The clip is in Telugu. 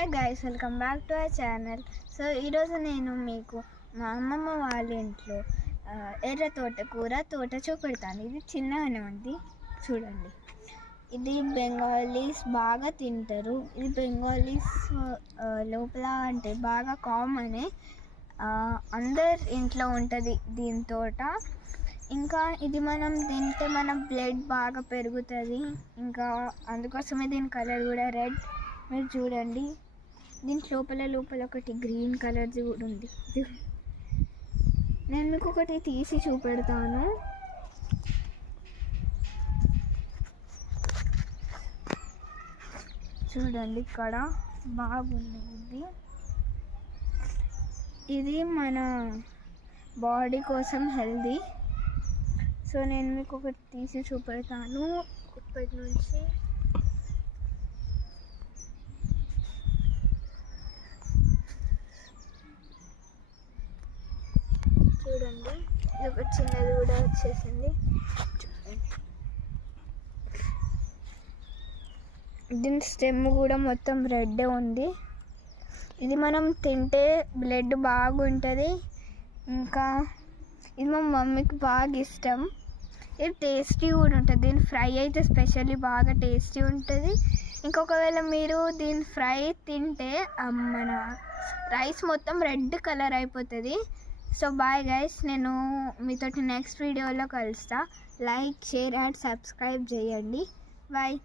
Hi guys, welcome back to our channel. So ఈరోజు నేను మీకు మా అమ్మమ్మ వాళ్ళ ఇంట్లో ఎర్ర తోట చూపెడతాను. ఇది చిన్నగానే ఉంది, చూడండి. ఇది బెంగాలీస్ బాగా తింటారు. ఇది బెంగాలీస్ లోపల అంటే బాగా కామనే, అందరి ఇంట్లో ఉంటుంది దీని తోట. ఇంకా ఇది మనం తింటే మన బ్లడ్ బాగా పెరుగుతుంది. ఇంకా అందుకోసమే దీని కలర్ కూడా రెడ్. మీరు చూడండి, దీని లోపల ఒకటి గ్రీన్ కలర్ది కూడా ఉంది. నేను మీకు ఒకటి తీసి చూపెడతాను. చూడండి, ఇక్కడ బాగుంది. ఇది మన బాడీ కోసం హెల్దీ. సో నేను మీకు ఒకటి తీసి చూపెడతాను. ఇప్పటి నుంచి చూడండి, ఇది ఒక చిన్నది కూడా వచ్చేసింది. చూడండి, దీని స్టెమ్ కూడా మొత్తం రెడ్ ఉంది. ఇది మనం తింటే బ్లడ్ బాగుంటుంది. ఇంకా ఇది మా మమ్మీకి బాగా ఇష్టం. ఇది టేస్టీ కూడా ఉంటుంది. దీని ఫ్రై అయితే స్పెషల్లీ బాగా టేస్టీ ఉంటుంది. ఇంకొకవేళ మీరు దీని ఫ్రై తింటే మన రైస్ మొత్తం రెడ్ కలర్ అయిపోతుంది. సో బాయ్ గైస్, నేను మీతోటి నెక్స్ట్ వీడియోలో కలుస్తా. లైక్, షేర్ అండ్ సబ్స్క్రైబ్ చేయండి. బాయ్.